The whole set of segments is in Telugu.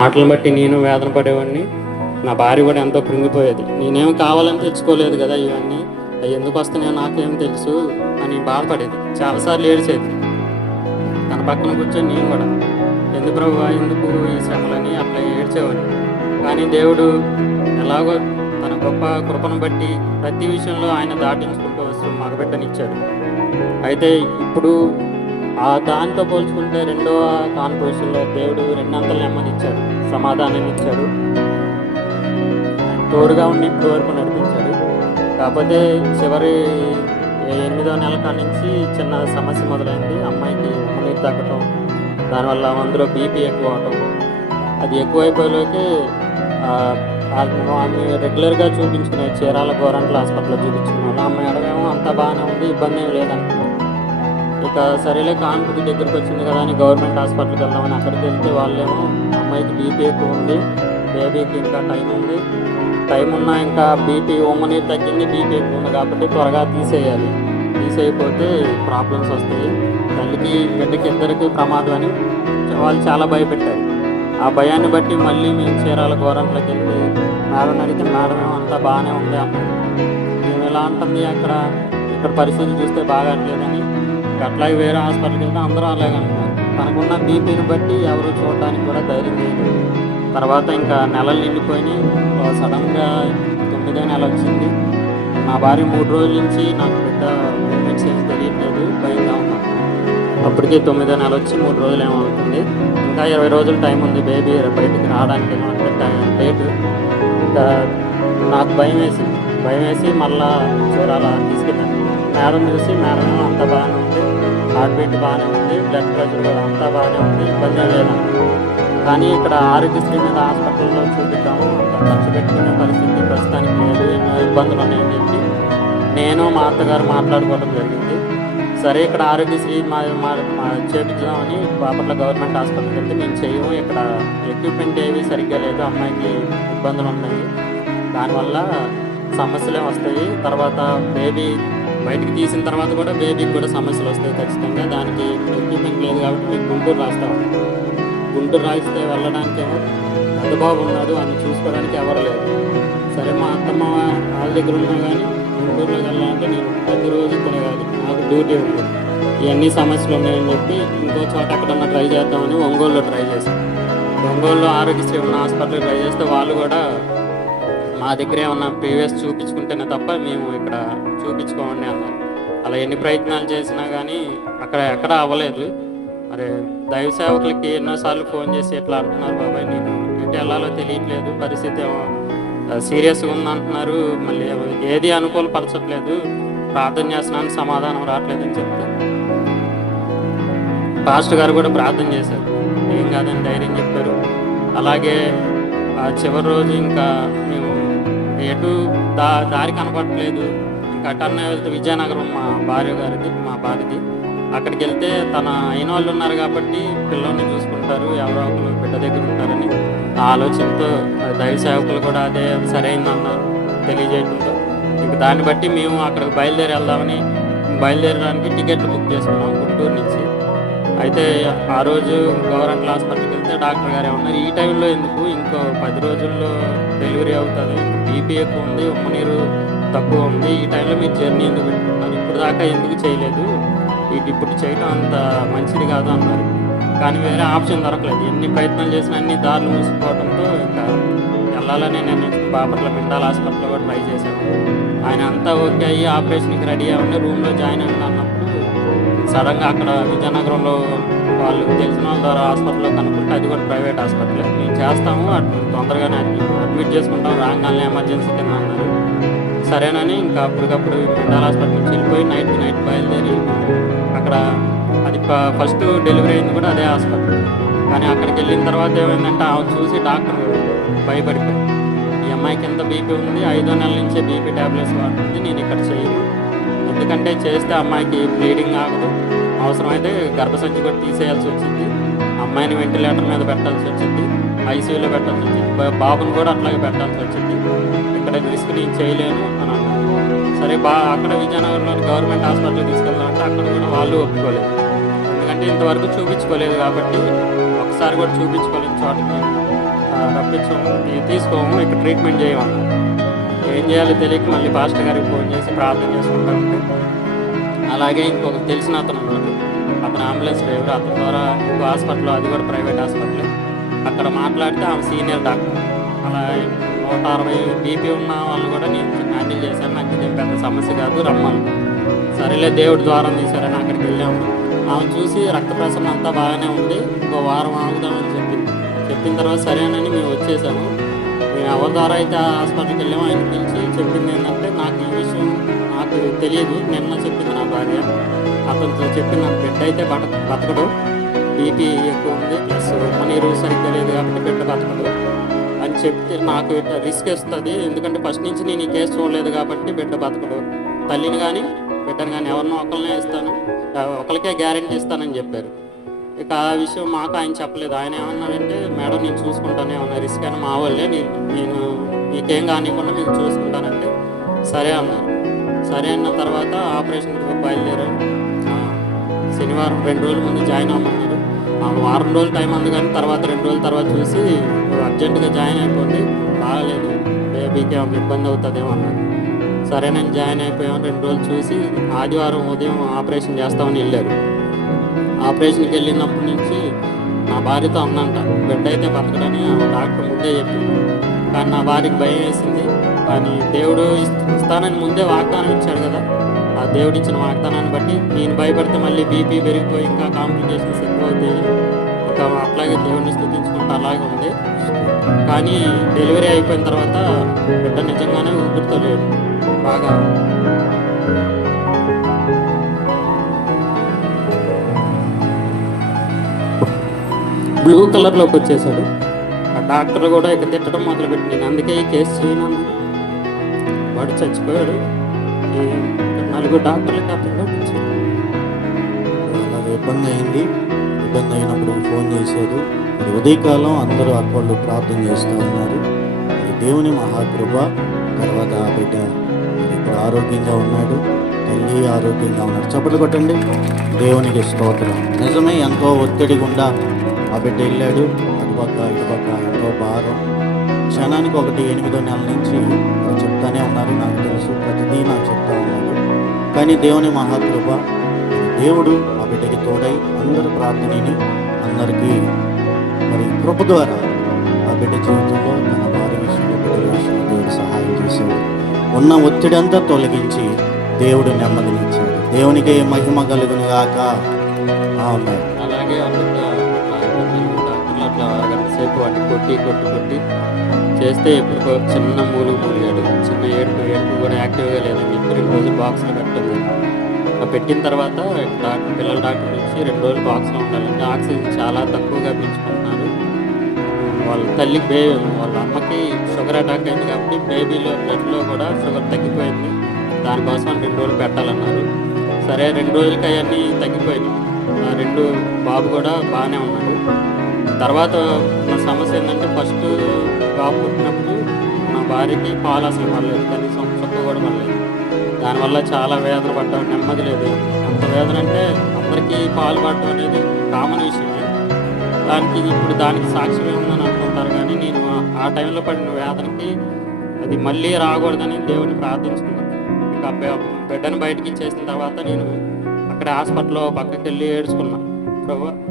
మాటలు బట్టి నేను వేదన పడేవాడిని. నా భార్య కూడా ఎంతో కృంగిపోయేది. నేనేం కావాలని తెచ్చుకోలేదు కదా ఇవన్నీ. అవి ఎందుకు వస్తున్నాయో నాకేం తెలుసు అని బాధపడేది. చాలాసార్లు ఏడ్చేది. తన పక్కన కూర్చొని నేను కూడా. ఎందుకు ప్రభు ఎందుకు ఈ శ్రమలని? అట్లా ఏడ్చేవాడిని. కానీ దేవుడు ఎలాగో తన గొప్ప కృపను బట్టి ప్రతి విషయంలో ఆయన దాటించుకుంటూ వస్తూ మగబిడ్డనిచ్చాడు. అయితే ఇప్పుడు ఆ దానితో పోల్చుకుంటే రెండవ కాన్ఫరెన్స్లో దేవుడు రెండంతలు నెమ్మదిచ్చాడు సమాధానాన్ని ఇచ్చాడు. తోడుగా ఉండి ఇప్పటి వరకు నడిపించాడు. కాకపోతే చివరి ఎనిమిదో నెల నుంచి చిన్న సమస్య మొదలైంది. అమ్మాయికి నీరు తగ్గటం దానివల్ల అందులో బీపీ ఎక్కువ అవటం. అది ఎక్కువైపోయేలోకి అయిపోయేలోకి ఆమె రెగ్యులర్గా చూపించుకునే చీరాల గోరంట్ల హాస్పిటల్లో చూపించుకున్నాను అమ్మాయి అడగేమో ఏమో బాగానే ఉంది ఇబ్బంది ఏం లేదనుకున్నాను ఇక సరేలే కాన్పుకి దగ్గరికి వచ్చింది కదా అని గవర్నమెంట్ హాస్పిటల్కి వెళ్దామని అక్కడికి వెళ్తే వాళ్ళేమో అమ్మాయికి బీపీ ఎక్కువ ఉంది బేబీకి ఇంకా టైం ఉంది. టైం ఉన్నా ఇంకా బీపీ ఉమ్మని తగ్గింది బీపీ ఎక్కువ ఉంది కాబట్టి త్వరగా తీసేయాలి. తీసేయకపోతే ప్రాబ్లమ్స్ వస్తాయి. తల్లికి బిడ్డకి ఇద్దరికి ప్రమాదం అని వాళ్ళు చాలా భయపెట్టారు. ఆ భయాన్ని బట్టి మళ్ళీ మేము చీరాల గోరంట్లోకి వెళ్ళి మేడం అడిగితే మేడం అంతా బాగానే ఉంది అన్నారు మేము ఎలా ఉంటుంది అక్కడ? ఇక్కడ పరిస్థితులు చూస్తే బాగాట్లేదని అట్లాగే వేరే హాస్పిటల్కి వెళ్తే అందరూ అలాగే అంటున్నారు తనకున్న బీపీని బట్టి ఎవరు చూడడానికి కూడా ధైర్యం చేయలేదు తర్వాత ఇంకా నెలలు నిండిపోయినాయి. సడన్గా తొమ్మిదో నెల వచ్చింది. నా భార్య మూడు రోజుల నుంచి నాకు పెద్ద మూమెంట్స్ ఏమి తెలియట్లేదు. భయంగా ఉన్నాను అప్పటికే తొమ్మిదో నెల వచ్చి మూడు రోజులు ఏమవుతుంది. ఇంకా ఇరవై రోజులు టైం ఉంది. బేబీ బయటికి రావడానికి డేట్. ఇంకా నాకు భయం వేసి భయం వేసి మళ్ళా చూడాల? తీసుకెళ్ళాను. మేడం చూసి మేడం అంత బాగానే హార్ట్ బీట్ బాగానే ఉంది బ్లడ్ ప్రెషర్ అంతా బాగానే ఉంది ఇబ్బంది లేదు. కానీ ఇక్కడ ఆరోగ్యశ్రీ మీద హాస్పిటల్లో చూపిద్దాము ఖర్చు పెట్టుకునే పరిస్థితి ప్రస్తుతానికి లేదు ఎన్నో ఇబ్బందులు ఉన్నాయని చెప్పి నేను మా అత్తగారు మాట్లాడుకోవడం జరిగింది. సరే ఇక్కడ ఆరోగ్యశ్రీ మా మా మా బాపట్ల గవర్నమెంట్ హాస్పిటల్కి వెళ్తే మేము చేయము. ఇక్కడ ఎక్విప్మెంట్ ఏవి సరిగ్గా లేదు అమ్మాయికి ఇబ్బందులు ఉన్నాయి. దానివల్ల సమస్యలే వస్తాయి. తర్వాత బేబీ బయటకు తీసిన తర్వాత కూడా బేబీకి కూడా సమస్యలు వస్తాయి ఖచ్చితంగా. దానికి ఎక్విప్మెంట్ లేదు కాబట్టి మీకు గుంటూరు రాస్తాం గుంటూరు రాయిస్తే వెళ్ళడానికి ఏమో పెద్ద ఉన్నాడు. అని చూసుకోవడానికి ఎవరు లేదు సరే మా అత్తమ్మ వాళ్ళ దగ్గర ఉన్నా కానీ గుంటూరులోకి వెళ్ళాలంటే నేను ప్రతిరోజు తినగాలి నాకు డ్యూటీ ఉంది. ఇవన్నీ సమస్యలు ఉన్నాయని చెప్పి ఇంకో చోట ఎక్కడన్నా ట్రై చేద్దామని ఒంగోలులో ట్రై చేశాను. ఒంగోలులో ఆరోగ్యశ్రీ ఉన్న హాస్పిటల్ ట్రై చేస్తే వాళ్ళు కూడా మా దగ్గర ఏమన్నా ప్రీవియస్ చూపించుకుంటేనే తప్ప మేము ఇక్కడ చూపించుకోమండి అన్నారు. అలా ఎన్ని ప్రయత్నాలు చేసినా కానీ అక్కడ ఎక్కడ అవ్వలేదు. మరి దైవ సేవకులకి ఎన్నోసార్లు ఫోన్ చేసి ఎట్లా అంటున్నారు బాబాయ్ నేను ఎటు వెళ్ళాలో తెలియట్లేదు పరిస్థితి ఏమో సీరియస్గా ఉందంటున్నారు. మళ్ళీ ఏది అనుకూలపరచట్లేదు ప్రార్థన చేస్తున్నాను సమాధానం రావట్లేదని చెప్తారు పాస్టర్ గారు కూడా ప్రార్థన చేశారు. ఏం కాదని ధైర్యం చెప్పారు. అలాగే ఆ చివరి రోజు ఇంకా మేము ఎటు దా దారి కనపడట్లేదు. ఇంకా వెళ్తే విజయనగరం మా భార్య గారిది మా భార్యది అక్కడికి వెళ్తే తన అయిన వాళ్ళు ఉన్నారు కాబట్టి పిల్లల్ని చూసుకుంటారు ఎవరో ఒకరు బిడ్డ దగ్గర ఉంటారని ఆ ఆలోచనతో దైవ సేవకులు కూడా అదే సరైందన్నారు తెలియజేయడంతో. ఇంక దాన్ని బట్టి మేము అక్కడికి బయలుదేరి వెళ్దామని బయలుదేరడానికి టికెట్లు బుక్ చేసుకున్నాం గుంటూరు నుంచి. అయితే ఆ రోజు గవర్నమెంట్ హాస్పిటల్కి వెళ్తే డాక్టర్ గారు ఏమన్నారు ఈ టైంలో ఎందుకు? ఇంకో పది రోజుల్లో డెలివరీ అవుతుంది బీపీ ఎక్కువ ఉంది ఉమ్మ నీరు తక్కువ ఉంది. ఈ టైంలో మీరు జర్నీ ఎందుకు పెట్టుకుంటున్నారు ఇప్పుడు దాకా ఎందుకు చేయలేదు? ఇది ఇప్పుడు చేయడం అంత మంచిది కాదు అన్నారు. కానీ వేరే ఆప్షన్ దొరకలేదు. ఎన్ని ప్రయత్నాలు చేసినా అన్ని దారులు మూసుకోవడంతో ఇంకా వెళ్ళాలని నిర్ణయించుకుని బాపట్ల మెంటల్ హాస్పిటల్లో కూడా ట్రై చేశాను. ఆయన అంతా ఓకే అయ్యి ఆపరేషన్కి రెడీ అవ్వండి రూమ్లో జాయిన్ అవ్వండి అన్నప్పుడు సడన్గా అక్కడ విజయనగరంలో వాళ్ళు తెలిసిన వాళ్ళ ద్వారా హాస్పిటల్లో కనుక్కుంటే అది కూడా ప్రైవేట్ హాస్పిటల్ మేము చేస్తాము అటు తొందరగానే అడ్మిట్ చేసుకుంటాం రాగానే ఎమర్జెన్సీ కింద అన్నారు. సరేనని ఇంకా అప్పటికప్పుడు మెంటల్ హాస్పిటల్ నుంచి వెళ్ళిపోయి నైట్ నైట్ బయలుదేరి అక్కడ అది ఫస్ట్ డెలివరీ అయింది కూడా అదే హాస్పిటల్. కానీ అక్కడికి వెళ్ళిన తర్వాత ఏమైందంటే ఆమె చూసి డాక్టర్ భయపడిపోయి ఈ అమ్మాయికి ఎంత బీపీ ఉంది? ఐదో నెలల నుంచే బీపీ ట్యాబ్లెట్స్ వాడుతుంది నేను ఇక్కడ చేయను. ఎందుకంటే చేస్తే అమ్మాయికి బ్లీడింగ్ ఆగదు. అవసరమైతే గర్భసంచి కూడా తీసేయాల్సి వచ్చింది. అమ్మాయిని వెంటిలేటర్ మీద పెట్టాల్సి వచ్చింది. ఐసీయూలో పెట్టాల్సి వచ్చింది. బాబుని కూడా అట్లాగే పెట్టాల్సి వచ్చింది. ఇక్కడ రిస్క్ నేను చేయలేను అని అన్నాను సరే బా అక్కడ విజయనగరంలోని గవర్నమెంట్ హాస్పిటల్ తీసుకెళ్ళాలంటే అక్కడ కూడా వాళ్ళు ఒప్పుకోలేదు. ఎందుకంటే ఇంతవరకు చూపించుకోలేదు కాబట్టి ఒకసారి కూడా చూపించుకోలేని చోటకి రప్పించము తీసుకోము ఇక్కడ ట్రీట్మెంట్ చేయమన్నారు. ఏం చేయాలో తెలియక మళ్ళీ పాస్టర్ గారికి ఫోన్ చేసి ప్రార్థన చేసుకుంటాము అలాగే ఇంకొక తెలిసిన అతను ఉన్నాడు. అతను అంబులెన్స్ డ్రైవర్. అతని ద్వారా ఇంకో హాస్పిటల్ అది కూడా ప్రైవేట్ హాస్పిటల్. అక్కడ మాట్లాడితే ఆమె సీనియర్ డాక్టర్. అలా నూట అరవై బీపీ ఉన్న వాళ్ళని కూడా నేను హ్యాండిల్ చేశాను. నాకు ఇదేం పెద్ద సమస్య కాదు రమ్మను. సరేలే దేవుడి ద్వారం తీశారని అక్కడికి వెళ్ళాము. ఆమె చూసి రక్త ప్రసరణ అంతా బాగానే ఉంది. ఇంకో వారం ఆగుదామని చెప్పింది. చెప్పిన తర్వాత సరేనని మేము వచ్చేసాము. మేము ఎవరి ద్వారా అయితే ఆ హాస్పిటల్కి వెళ్ళామో ఆయన పిలిచి చెప్పింది ఏంటంటే నాకు ఈ విషయం నాకు తెలియదు. నిన్న చెప్పింది నా భార్య. అతనితో చెప్పింది నాకు బిడ్డ అయితే బట బతకడు. బీపీ ఎక్కువ ఉంది. ప్లస్ మనీరు సరిగ్గా లేదు కాబట్టి బిడ్డ బతకడు. చెప్తే నాకు రిస్క్ వస్తుంది? ఎందుకంటే ఫస్ట్ నుంచి నేను ఈ కేసు చూడలేదు కాబట్టి బిడ్డ బతకడు. తల్లిని కానీ బిడ్డను కానీ ఎవరినో ఒకరినే ఇస్తాను. ఒకరికే గ్యారెంటీ ఇస్తానని చెప్పారు. ఇక ఆ విషయం మాకు ఆయన చెప్పలేదు. ఆయన ఏమన్నారంటే మేడం నేను చూసుకుంటాను. ఏమన్నా రిస్క్ అయినా మా వాళ్ళే నేను నీకేం మీకేం కానివ్వకుండా మీకు చూసుకుంటానంటే సరే అన్నారు. సరే అన్న తర్వాత ఆపరేషన్ బయలుదేరారు. శనివారం రెండు రోజుల ముందు జాయిన్ అవ్వమన్నారు. ఆ వారం రోజులు టైం అందు కానీ తర్వాత రెండు రోజుల తర్వాత చూసి అర్జెంటుగా జాయిన్ అయిపోండి. బాగలేదు. బేబీకి ఏమైనా ఇబ్బంది అవుతుందేమో అన్నారు సరే నేను జాయిన్ అయిపోయాం రెండు రోజులు చూసి ఆదివారం ఉదయం ఆపరేషన్ చేస్తామని వెళ్ళారు. ఆపరేషన్కి వెళ్ళినప్పటి నుంచి నా భార్యతో అన్నంట. బిడ్డ అయితే బతకడని డాక్టర్ ముందే చెప్పింది. కానీ నా భార్యకి భయం వేసింది. కానీ దేవుడు ఇస్తానని ముందే వాగ్దానం ఇచ్చాడు కదా. ఆ దేవుడు ఇచ్చిన వాగ్దానాన్ని బట్టి నేను భయపడితే మళ్ళీ బీపీ పెరిగిపోయి ఇంకా కాంప్లికేషన్స్ ఎక్కువ అవుతాయి. ఇంకా అట్లాగే దేవుడిని స్థుతించుకుంటూ అలాగే ఉంది. కానీ డెలివరీ అయిపోయిన తర్వాత బిడ్డ నిజంగానే ఊపిరితో లేదు బాగా. బ్లూ కలర్లోకి వచ్చేసాడు. ఆ డాక్టర్ కూడా ఇక తిట్టడం మొదలుపెట్టి నేను అందుకే ఈ కేసు చేయను వాడు చచ్చిపోయాడు. నలుగురు డాక్టర్లు అప్పుడు ఇబ్బంది అయింది. ఇబ్బంది అయినప్పుడు ఫోన్ చేశారు. మరి ఉదయకాలం అందరూ అక్కళ్ళు ప్రార్థన చేస్తూ ఉన్నారు. మరి దేవుని మహాకృప తర్వాత ఆ బిడ్డ ఇప్పుడు ఆరోగ్యంగా ఉన్నాడు. తల్లి ఆరోగ్యంగా ఉన్నాడు. చప్పట్లు కొట్టండి. దేవునికి స్తోత్రం. నిజమే ఎంతో ఒత్తిడి గుండా ఆ బిడ్డ వెళ్ళాడు. అటుపక్క ఇటుపక్క ఎంతో భారం. క్షణానికి ఒకటి ఎనిమిదో నెలల నుంచి చెప్తానే ఉన్నారు. నాకు తెలుసు ప్రతిదీ నాకు చెప్తా ఉన్నారు. కానీ దేవుని మహాకృప దేవుడు బిడ్డకి తోడై అందరి ప్రార్థనని అందరికీ మరి కృప ద్వారా ఆ బిడ్డ జీవితంలో తన వారి విషయంలో బిడ్డ విషయంలో దేవుడు సహాయం చేశాడు. ఉన్న ఒత్తిడి అంతా తొలగించి దేవుడు నెమ్మదినిచ్చాడు దేవునికి మహిమ కలుగును గాక అలాగే అట్లా అరగంట సేపు వాడిని కొట్టి కొట్టి కొట్టి చేస్తే ఎప్పుడు చిన్న మూలు మూలిగాడు. చిన్న ఏడుపు ఏడుపు కూడా యాక్టివ్గా లేదని ఇప్పుడు రోజు బాక్స్లో పెట్టలేదు పెట్టిన తర్వాత డాక్టర్ పిల్లల డాక్టర్ వచ్చి రెండు రోజులు బాక్స్లో ఉండాలంటే ఆక్సిజన్ చాలా తక్కువగా పెంచుకుంటున్నారు. వాళ్ళ తల్లికి బే వాళ్ళ అమ్మకి షుగర్ అటాక్ అయింది కాబట్టి బేబీలో బ్లడ్లో కూడా షుగర్ తగ్గిపోయింది. దానికోసం రెండు రోజులు పెట్టాలన్నారు. సరే రెండు రోజులకి అవన్నీ తగ్గిపోయింది ఆ రెండు బాబు కూడా బాగానే ఉన్నాడు. తర్వాత నా సమస్య ఏంటంటే ఫస్ట్ బాబు పుట్టినప్పుడు మా భార్యకి పాలు అసలు పడలేదు కనీసం చుక్క కూడా పడలేదు దానివల్ల చాలా వేదన పడ్డాం. నెమ్మది లేదు. అంత వేదన అంటే అందరికీ పాలు పడటం అనేది కామన్ విషయం. దానికి ఇప్పుడు దానికి సాక్ష్యం ఏముందని అనుకుంటారు కానీ నేను ఆ- టైంలో పడిన వేదనకి అది మళ్ళీ రాకూడదని దేవుని ప్రార్థించుకున్నాను. ఇంకా బిడ్డను బయటికి ఇచ్చేసిన తర్వాత నేను అక్కడ హాస్పిటల్లో పక్కకి వెళ్ళి ఏడ్చుకున్నాను ప్రభు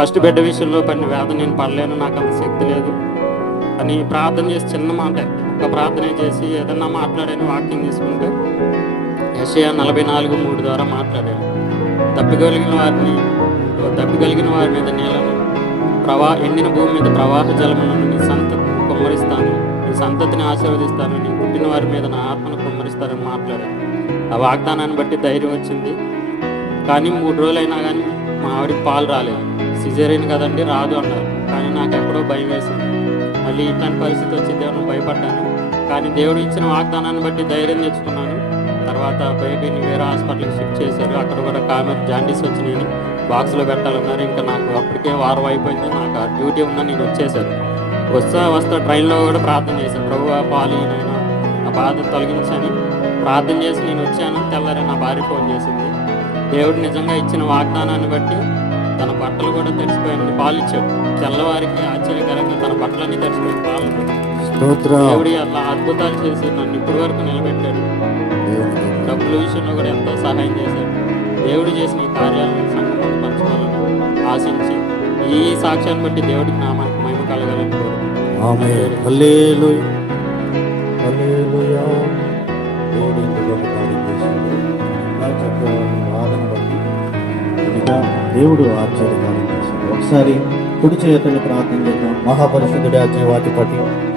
ఫస్ట్ బిడ్డ విషయంలో పడిన వేదన నేను పడలేను. నాకు అంత శక్తి లేదు. అని ప్రార్థన చేసి చిన్న మాట ఒక ప్రార్థన చేసి ఏదన్నా మాట్లాడాను వాక్యం తీసుకుంటే యషయా నలభై నాలుగు మూడు ద్వారా మాట్లాడాను తప్పిగలిగిన వారిని తప్పిగలిగిన వారి మీద నీళ్ళను ప్రవా ఎండిన భూమి మీద ప్రవాహ జలములను నీ సంత కుమ్మరిస్తాను. నీ సంతతిని ఆశీర్వదిస్తాను. నీ పుట్టిన వారి మీద నా ఆత్మను కుమ్మరిస్తానని మాట్లాడాను ఆ వాగ్దానాన్ని బట్టి ధైర్యం వచ్చింది. కానీ మూడు రోజులైనా కానీ మా ఆవిడకి పాలు రాలేదు. సిజేరియన్ కదండి రాదు అన్నారు. కానీ నాకు ఎక్కడో భయం వేసింది. మళ్ళీ ఇట్లాంటి పరిస్థితి వచ్చి దేవుని భయపడ్డాను. కానీ దేవుడు ఇచ్చిన వాగ్దానాన్ని బట్టి ధైర్యం తెచ్చుకున్నాను. తర్వాత బేబీని వేరే హాస్పిటల్కి షిఫ్ట్ చేశారు. అక్కడ కూడా కామె జాండీస్ వచ్చినాయని బాక్స్లో పెట్టాలన్నారు. ఇంకా నాకు అప్పటికే వారం అయిపోయింది. నాకు ఆ డ్యూటీ ఉందని నేను వచ్చేసాను వస్తా వస్తా ట్రైన్లో కూడా ప్రార్థన చేశాను. ప్రభు పాలు నేను ఆ బాధ తొలగించని ప్రార్థన చేసి నేను వచ్చాను. తెల్లారి నా భార్య ఫోన్ చేసింది. దేవుడు నిజంగా ఇచ్చిన వాగ్దానాన్ని బట్టి తన బట్టలు కూడా తెచ్చిపోయింది పాలు ఇచ్చాడు తెల్లవారికి ఆశ్చర్యకరంగా తన బట్టలన్నీ తడిచిపోయి పాలన స్తోత్రం. దేవుడి అట్లా అద్భుతాలు చేసి నన్ను ఇప్పటి వరకు నిలబెట్టాడు. డబ్బుల విషయంలో కూడా ఎంతో సహాయం చేశాడు. దేవుడు చేసిన ఈ కార్యాలను సంఘం పంచుకోవాలని ఆశించి ఈ సాక్ష్యాన్ని బట్టి దేవుడికి నామానికి మహిమ కలగాలని కోరుకుంటున్నాను. కనుక దేవుడు ఆశ్చర్య చేశాడు. ఒకసారి కుడి చేతులు ప్రార్థన చేద్దాం. మహాపరిశుద్ధుడి జీవాధిపతి